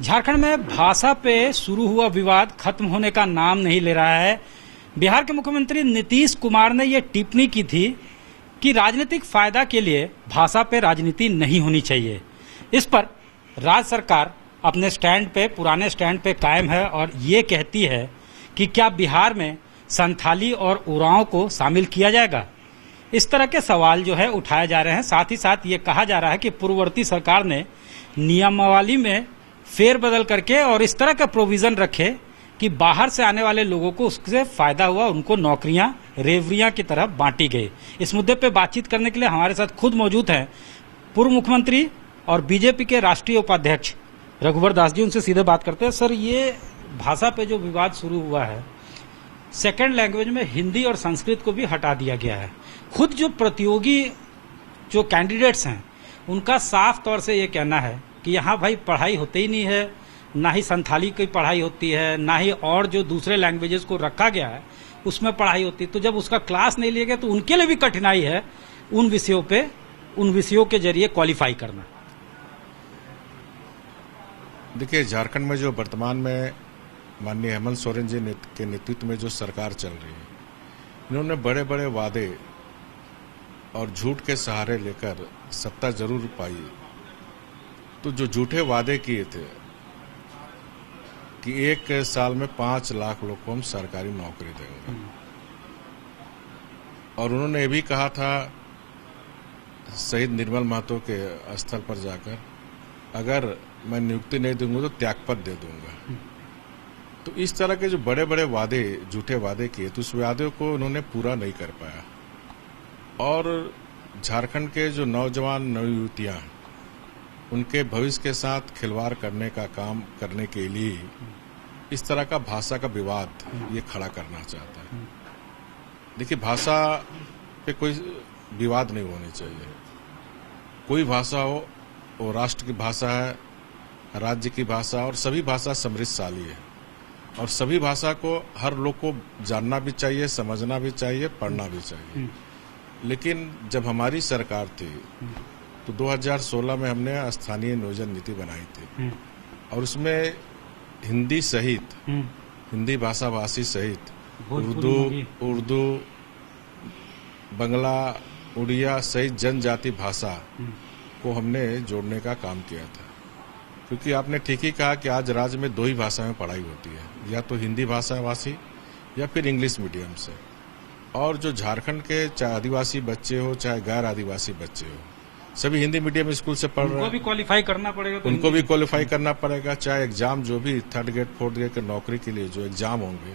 झारखंड में भाषा पे शुरू हुआ विवाद खत्म होने का नाम नहीं ले रहा है। बिहार के मुख्यमंत्री नीतीश कुमार ने यह टिप्पणी की थी कि राजनीतिक फायदा के लिए भाषा पे राजनीति नहीं होनी चाहिए। इस पर राज्य सरकार अपने स्टैंड पे, पुराने स्टैंड पे कायम है और ये कहती है कि क्या बिहार में संथाली और उरांव को शामिल किया जाएगा। इस तरह के सवाल जो है उठाए जा रहे हैं। साथ ही साथ ये कहा जा रहा है कि पूर्ववर्ती सरकार ने नियमावली में फेरबदल करके और इस तरह का प्रोविजन रखे कि बाहर से आने वाले लोगों को उससे फायदा हुआ, उनको नौकरियां रेवरियां की तरह बांटी गई। इस मुद्दे पे बातचीत करने के लिए हमारे साथ खुद मौजूद हैं पूर्व मुख्यमंत्री और बीजेपी के राष्ट्रीय उपाध्यक्ष रघुवर दास जी। उनसे सीधे बात करते हैं। सर, ये भाषा पे जो विवाद शुरू हुआ है, सेकेंड लैंग्वेज में हिंदी और संस्कृत को भी हटा दिया गया है। खुद जो प्रतियोगी जो कैंडिडेट्स हैं उनका साफ तौर से ये कहना है कि यहाँ भाई पढ़ाई होती ही नहीं है, ना ही संथाली की पढ़ाई होती है, ना ही और जो दूसरे लैंग्वेजेस को रखा गया है उसमें पढ़ाई होती है। तो जब उसका क्लास नहीं लिया गया तो उनके लिए भी कठिनाई है उन विषयों के जरिए क्वालिफाई करना। देखिए, झारखंड में जो वर्तमान में माननीय हेमंत सोरेन जी के नेतृत्व में जो सरकार चल रही है, इन्होंने बड़े बड़े वादे और झूठ के सहारे लेकर सत्ता जरूर पाई। तो जो झूठे वादे किए थे कि एक साल में 5 लाख लोग को हम सरकारी नौकरी देंगे, और उन्होंने ये भी कहा था शहीद निर्मल महतो के स्थल पर जाकर, अगर मैं नियुक्ति नहीं दूंगा तो त्यागपत्र दे दूंगा। तो इस तरह के जो बड़े बड़े वादे, झूठे वादे किए, तो उस वादे को उन्होंने पूरा नहीं कर पाया। और झारखंड के जो नौजवान नवयुवतियां, उनके भविष्य के साथ खिलवाड़ करने का काम करने के लिए इस तरह का भाषा का विवाद ये खड़ा करना चाहता है। देखिए, भाषा पे कोई विवाद नहीं होनी चाहिए। कोई भाषा हो, वो राष्ट्र की भाषा है, राज्य की भाषा, और सभी भाषा समृद्धशाली है और सभी भाषा को हर लोग को जानना भी चाहिए, समझना भी चाहिए, पढ़ना भी चाहिए। लेकिन जब हमारी सरकार थी तो 2016 में हमने स्थानीय नियोजन नीति बनाई थी और उसमें हिंदी सहित, हिंदी भाषा भाषी सहित उर्दू, बंगला, उड़िया सहित जनजाति भाषा को हमने जोड़ने का काम किया था। क्योंकि आपने ठीक ही कहा कि आज राज्य में 2 ही भाषा में पढ़ाई होती है, या तो हिंदी भाषा भाषी या फिर इंग्लिश मीडियम से। और जो झारखंड के चाहे आदिवासी बच्चे हो चाहे गैर आदिवासी बच्चे हो, सभी हिंदी मीडियम स्कूल से पढ़ रहे हैं। उनको भी क्वालिफाई करना पड़ेगा, उनको भी क्वालिफाई करना पड़ेगा। चाहे एग्जाम जो भी 3rd ग्रेड 4th ग्रेड के नौकरी के लिए जो एग्जाम होंगे,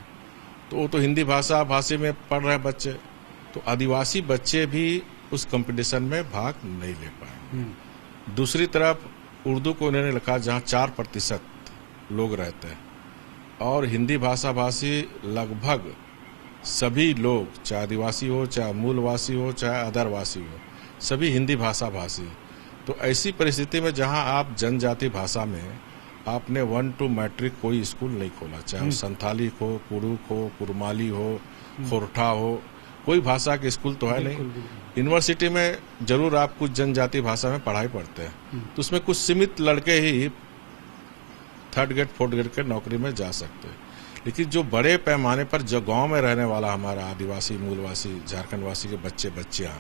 तो वो तो हिंदी भाषा भाषी में पढ़ रहे बच्चे। तो आदिवासी बच्चे भी उस कंपटीशन में भाग नहीं ले पाए। दूसरी तरफ उर्दू को उन्होंने लिखा जहाँ 4% लोग रहते हैं, और हिंदी भाषा भाषी लगभग सभी लोग, चाहे आदिवासी हो, चाहे मूलवासी हो, चाहे अदरवासी हो, सभी हिंदी भाषा भाषी। तो ऐसी परिस्थिति में जहां आप जनजाति भाषा में आपने 1 to मैट्रिक कोई स्कूल नहीं खोला, चाहे वो संथाली हो, कुड़ुक हो, कुरमाली हो, खोरठा हो, कोई भाषा के स्कूल तो है नहीं। यूनिवर्सिटी में जरूर आप कुछ जनजाति भाषा में पढ़ाई पढ़ते हैं, तो उसमें कुछ सीमित लड़के ही 3rd ग्रेड 4th ग्रेड के नौकरी में जा सकते हैं। लेकिन जो बड़े पैमाने पर जो गांव में रहने वाला हमारा आदिवासी, मूलवासी, झारखंड वासी के बच्चियां,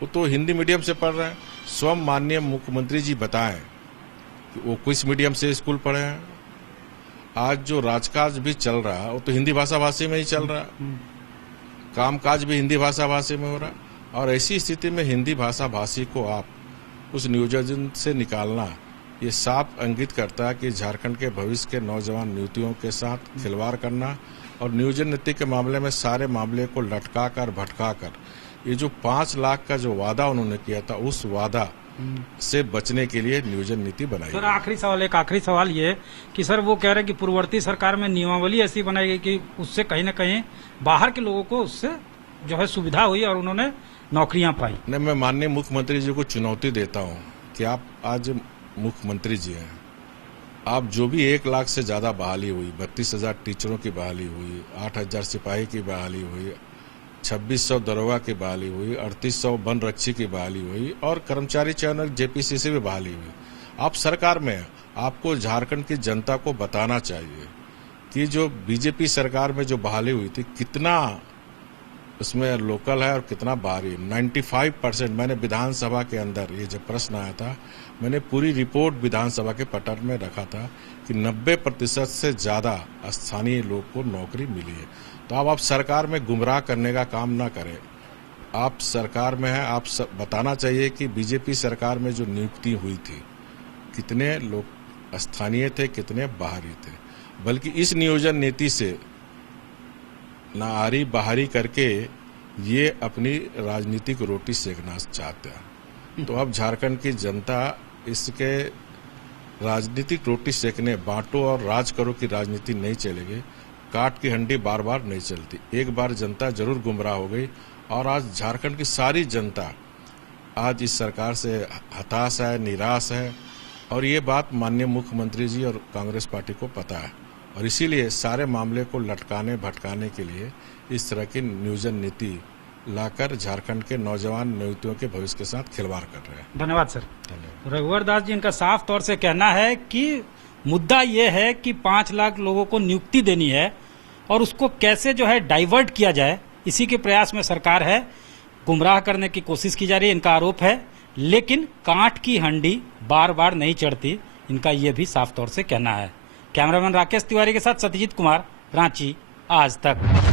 वो तो हिंदी मीडियम से पढ़ रहे हैं। स्वयं माननीय मुख्यमंत्री जी बताएं कि वो किस मीडियम से स्कूल पढ़े हैं। आज जो राजकाज भी चल रहा है वो तो हिंदी भाषा भाषी में ही चल रहा है, कामकाज भी हिंदी भाषा भाषी में हो रहा है। और ऐसी स्थिति में हिंदी भाषा भाषी को आप उस नियोजन से निकालना, ये साफ इंगित करता है कि झारखंड के भविष्य के नौजवान युवतियों के साथ खिलवाड़ करना, और नियोजन नीति के मामले में सारे मामले को लटका कर भटका कर ये जो 5 लाख का जो वादा उन्होंने किया था, उस वादा से बचने के लिए नियोजन नीति बनाई। सर, एक आखिरी सवाल ये कि सर वो कह रहे हैं कि पूर्ववर्ती सरकार में नियमावली ऐसी बनाई गई कि उससे कहीं न कहीं बाहर के लोगों को उससे जो है सुविधा हुई और उन्होंने नौकरियां पाई। नहीं, मैं माननीय मुख्यमंत्री जी को चुनौती देता हूँ कि आप आज मुख्यमंत्री जी हैं, आप जो भी 1 लाख से ज्यादा बहाली हुई, 32,000 टीचरों की बहाली हुई, 8,000 सिपाही की बहाली हुई, 2600 दरोगा की बहाली हुई, 3800 वन रक्षी की बहाली हुई, और कर्मचारी चयन जेपीसीसी भी बहाली हुई। आप सरकार में हैं, आपको झारखंड की जनता को बताना चाहिए कि जो बीजेपी सरकार में जो बहाली हुई थी कितना उसमें लोकल है और कितना बाहरी। 95% मैंने विधानसभा के अंदर ये जब प्रश्न आया था, मैंने पूरी रिपोर्ट विधानसभा के पटल में रखा था कि 90% से ज़्यादा स्थानीय लोग को नौकरी मिली है। तो अब आप सरकार में गुमराह करने का काम ना करें। आप सरकार में हैं, आप बताना चाहिए कि बीजेपी सरकार में जो नियुक्ति हुई थी कितने लोग स्थानीय थे, कितने बाहरी थे। बल्कि इस नियोजन नीति से ना आरी बाहरी करके ये अपनी राजनीतिक रोटी सेकना चाहते हैं। तो अब झारखंड की जनता इसके राजनीतिक रोटी सेकने, बांटो और राज करो की राजनीति नहीं चलेगी। काट की हंडी बार बार नहीं चलती। एक बार जनता जरूर गुमराह हो गई और आज झारखंड की सारी जनता आज इस सरकार से हताश है, निराश है और ये बात माननीय मुख्यमंत्री जी और कांग्रेस पार्टी को पता है और इसीलिए सारे मामले को लटकाने भटकाने के लिए इस तरह की नियोजन नीति लाकर झारखंड के नौजवान नियुक्तियों के भविष्य के साथ खिलवाड़ कर रहे हैं। धन्यवाद सर। धन्यवाद। रघुवर दास जी, इनका साफ तौर से कहना है कि मुद्दा ये है कि 5 लाख लोगों को नियुक्ति देनी है और उसको कैसे जो है डाइवर्ट किया जाए, इसी के प्रयास में सरकार है। गुमराह करने की कोशिश की जा रही है, इनका आरोप है। लेकिन कांट की हंडी बार बार नहीं चढ़ती, इनका ये भी साफ तौर से कहना है। कैमरामैन राकेश तिवारी के साथ सत्यजीत कुमार, रांची आज तक।